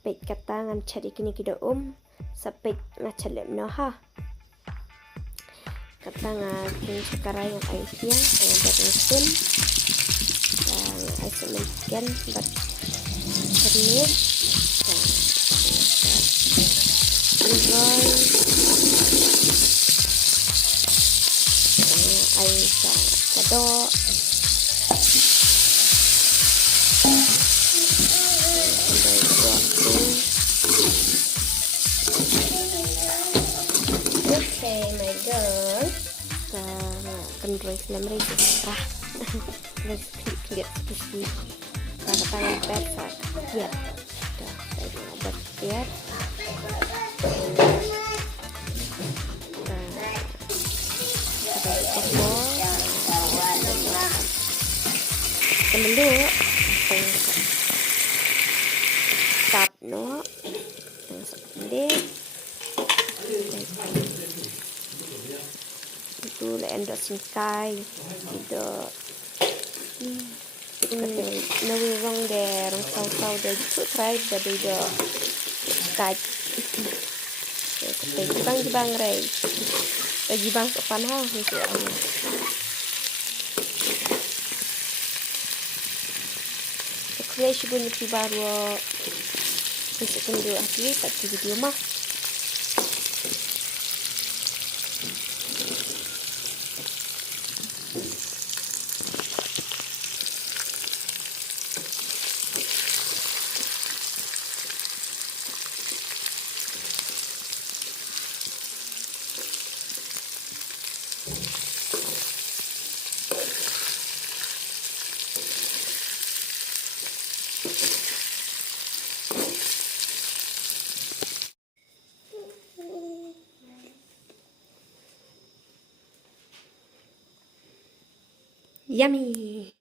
sapit kata ngan cari kini kita sapit ngacalem no ha kata ngakin sekarang yang air siang yang berlangsung dan air semen buat cernit dan enjoy air kadok okay my girl kendroy selama itu terus klik seperti tangan perfect ya dah saya obat ya kemudian tap no sedih itu lendo singkai itu nawi rong der sau der itu try dari do skype jibang rei jibang sopan ha gitu creation punya baru untuk kundu asli tak video mah yummy.